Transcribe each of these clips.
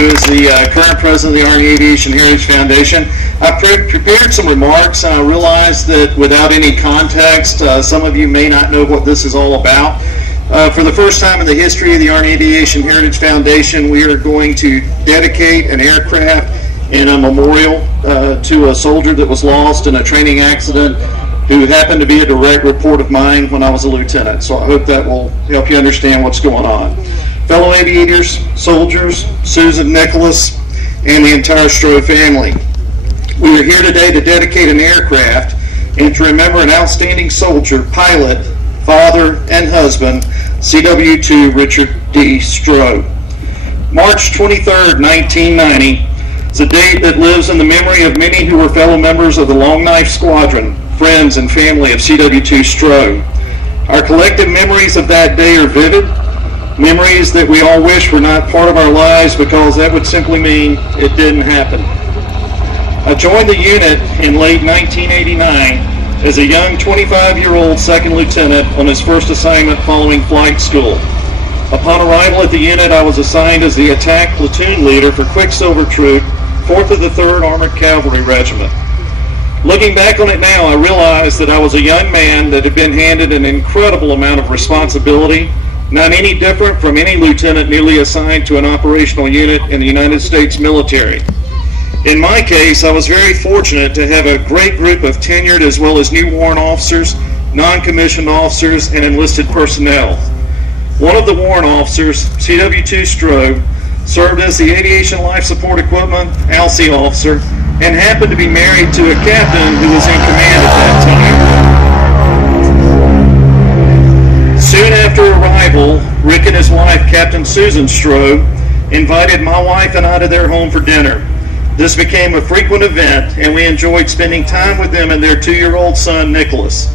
who is the current president of the Army Aviation Heritage Foundation. I prepared some remarks, and I realized that without any context, some of you may not know what this is all about. For the first time in the history of the Army Aviation Heritage Foundation, we are going to dedicate an aircraft and a memorial to a soldier that was lost in a training accident who happened to be a direct report of mine when I was a lieutenant. So I hope that will help you understand what's going on. Fellow aviators, soldiers, Susan, Nicholas, and the entire Stroh family, we are here today to dedicate an aircraft and to remember an outstanding soldier, pilot, father, and husband, CW2 Richard D. Stroh. March 23rd, 1990 is a date that lives in the memory of many who were fellow members of the Long Knife Squadron, friends and family of CW2 Stroh. Our collective memories of that day are vivid, memories that we all wish were not part of our lives because that would simply mean it didn't happen. I joined the unit in late 1989 as a young 25-year-old second lieutenant on his first assignment following flight school. Upon arrival at the unit, I was assigned as the attack platoon leader for Quicksilver Troop, 4th of the 3rd Armored Cavalry Regiment. Looking back on it now, I realize that I was a young man that had been handed an incredible amount of responsibility, not any different from any lieutenant newly assigned to an operational unit in the United States military. In my case, I was very fortunate to have a great group of tenured as well as new warrant officers, non-commissioned officers, and enlisted personnel. One of the warrant officers, CW2 Stroh, served as the Aviation Life Support Equipment ALSI officer and happened to be married to a captain who was in command at that time. Soon after arrival, Rick and his wife, Captain Susan Stroh, invited my wife and I to their home for dinner. This became a frequent event, and we enjoyed spending time with them and their 2-year-old son, Nicholas.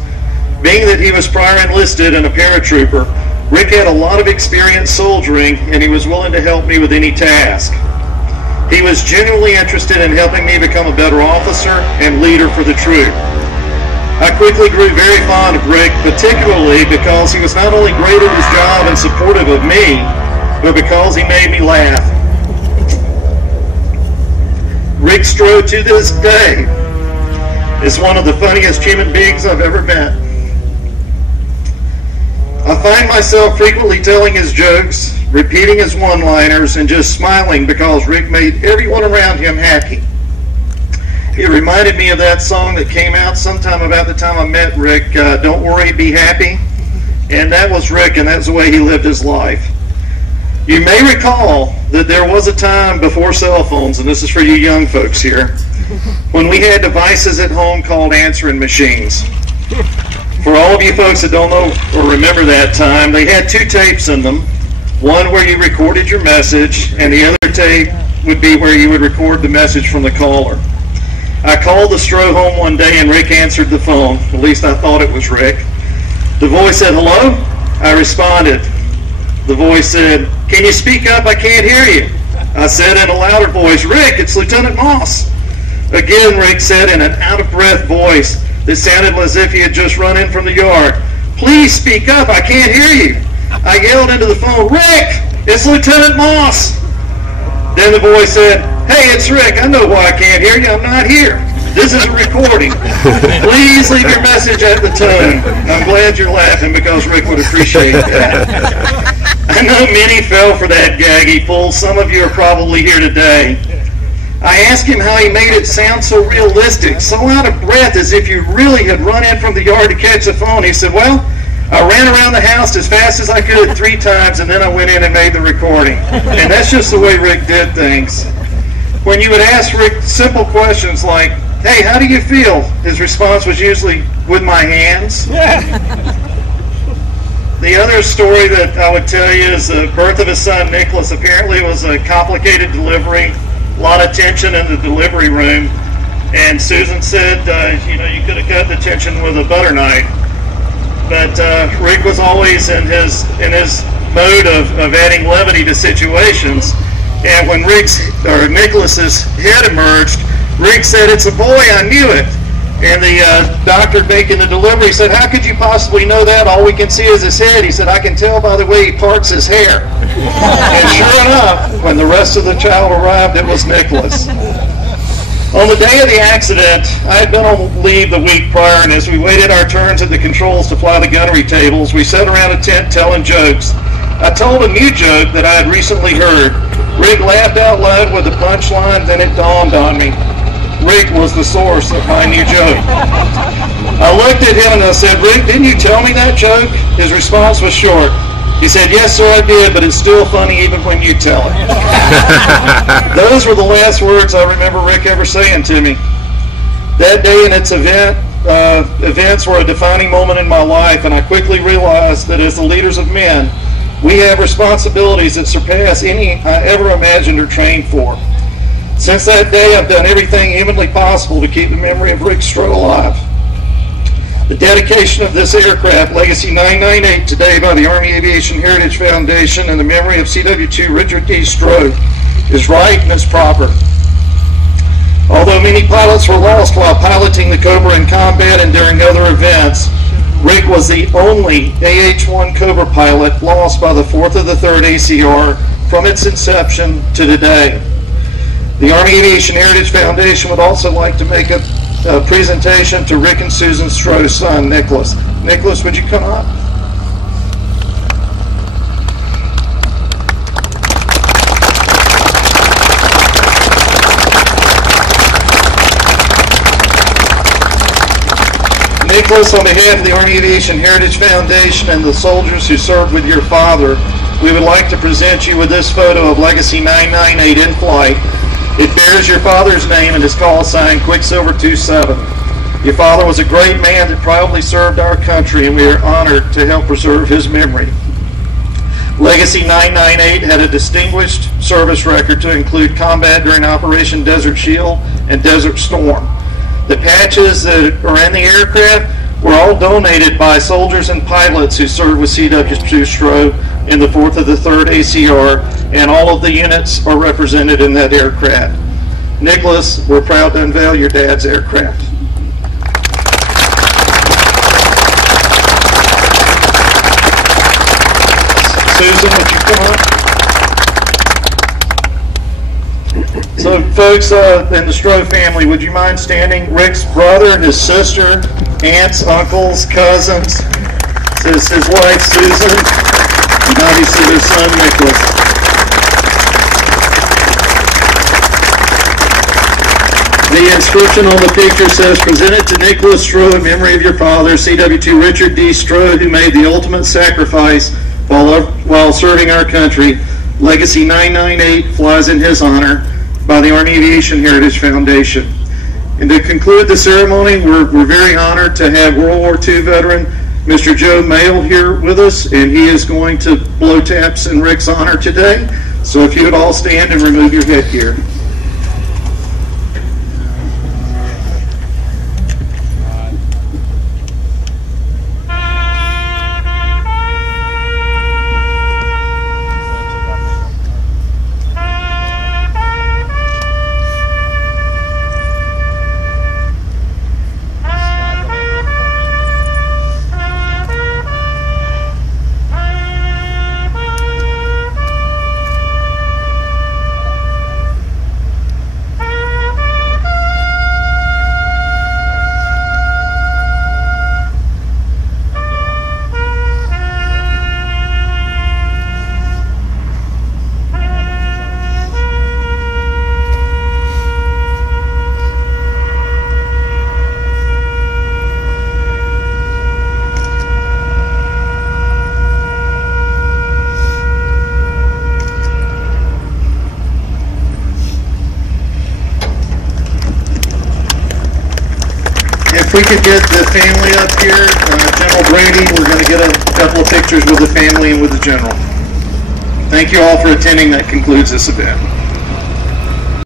Being that he was prior enlisted and a paratrooper, Rick had a lot of experience soldiering, and he was willing to help me with any task. He was genuinely interested in helping me become a better officer and leader for the troop. I quickly grew very fond of Rick, particularly because he was not only great at his job and supportive of me, but because he made me laugh. Rick Stroh, to this day, is one of the funniest human beings I've ever met. I find myself frequently telling his jokes, repeating his one-liners, and just smiling because Rick made everyone around him happy. It reminded me of that song that came out sometime about the time I met Rick, Don't Worry, Be Happy. And that was Rick, and that's the way he lived his life. You may recall that there was a time before cell phones, and this is for you young folks here, when we had devices at home called answering machines. For all of you folks that don't know or remember that time, they had 2 tapes in them. One where you recorded your message, and the other tape would be where you would record the message from the caller. I called the Stroh home one day and Rick answered the phone. At least I thought it was Rick. The voice said, "Hello?" I responded. The voice said, "Can you speak up? I can't hear you." I said in a louder voice, "Rick, it's Lieutenant Moss." Again, Rick said in an out-of-breath voice that sounded as if he had just run in from the yard, "Please speak up, I can't hear you." I yelled into the phone, "Rick, it's Lieutenant Moss." Then the voice said, "Hey, it's Rick. I know why I can't hear you. I'm not here. This is a recording. Please leave your message at the tone." I'm glad you're laughing because Rick would appreciate that. I know many fell for that gag he pulled. Some of you are probably here today. I asked him how he made it sound so realistic, so out of breath as if you really had run in from the yard to catch the phone. He said, "Well, I ran around the house as fast as I could 3 times, and then I went in and made the recording." And that's just the way Rick did things. When you would ask Rick simple questions like, "Hey, how do you feel?" his response was usually, "With my hands." The other story that I would tell you is the birth of his son, Nicholas. Apparently it was a complicated delivery, a lot of tension in the delivery room. And Susan said, you could have cut the tension with a butter knife. But Rick was always in his mode of adding levity to situations. And when Nicholas's head emerged, Rick said, "It's a boy, I knew it." And the doctor making the delivery said, "How could you possibly know that? All we can see is his head." He said, "I can tell by the way he parts his hair." And sure enough, when the rest of the child arrived, it was Nicholas. On the day of the accident, I had been on leave the week prior, and as we waited our turns at the controls to fly the gunnery tables, we sat around a tent telling jokes. I told a new joke that I had recently heard. Rick laughed out loud with the punchline, then it dawned on me. Rick was the source of my new joke. I looked at him and I said, Rick, didn't you tell me that joke? His response was short. He said, yes, sir, I did, but it's still funny even when you tell it. Those were the last words I remember Rick ever saying to me. That day and its events were a defining moment in my life, and I quickly realized that as the leaders of men, we have responsibilities that surpass any I ever imagined or trained for. Since that day, I've done everything humanly possible to keep the memory of Rick Stroh alive. The dedication of this aircraft, Legacy 998, today by the Army Aviation Heritage Foundation in the memory of CW2 Richard D. Stroh is right and is proper. Although many pilots were lost while piloting the Cobra in combat and during other events, Rick was the only AH-1 Cobra pilot lost by the 4th of the 3rd ACR from its inception to today. The Army Aviation Heritage Foundation would also like to make a presentation to Rick and Susan Stroh's son, Nicholas. Nicholas, would you come up? Nicholas, on behalf of the Army Aviation Heritage Foundation and the soldiers who served with your father, we would like to present you with this photo of Legacy 998 in flight. It bears your father's name and is call sign Quicksilver 27. Your father was a great man that proudly served our country, and we are honored to help preserve his memory. Legacy 998 had a distinguished service record to include combat during Operation Desert Shield and Desert Storm. The patches that are in the aircraft were all donated by soldiers and pilots who served with CW2 Stroh in the 4th of the 3rd ACR, and all of the units are represented in that aircraft. Nicholas, we're proud to unveil your dad's aircraft. Susan, would you come up? So, folks in the Stroh family, would you mind standing? Rick's brother and his sister, aunts, uncles, cousins, his wife, Susan, and obviously their son, Nicholas. The inscription on the picture says, presented to Nicholas Stroh in memory of your father, CW2 Richard D. Stroh, who made the ultimate sacrifice while serving our country. Legacy 998 flies in his honor by the Army Aviation Heritage Foundation. And to conclude the ceremony, we're very honored to have World War II veteran Mr. Joe Mayle here with us, and he is going to blow taps in Rick's honor today. So if you would all stand and remove your headgear. If we could get the family up here, General Brady, we're going to get a couple of pictures with the family and with the General. Thank you all for attending. That concludes this event.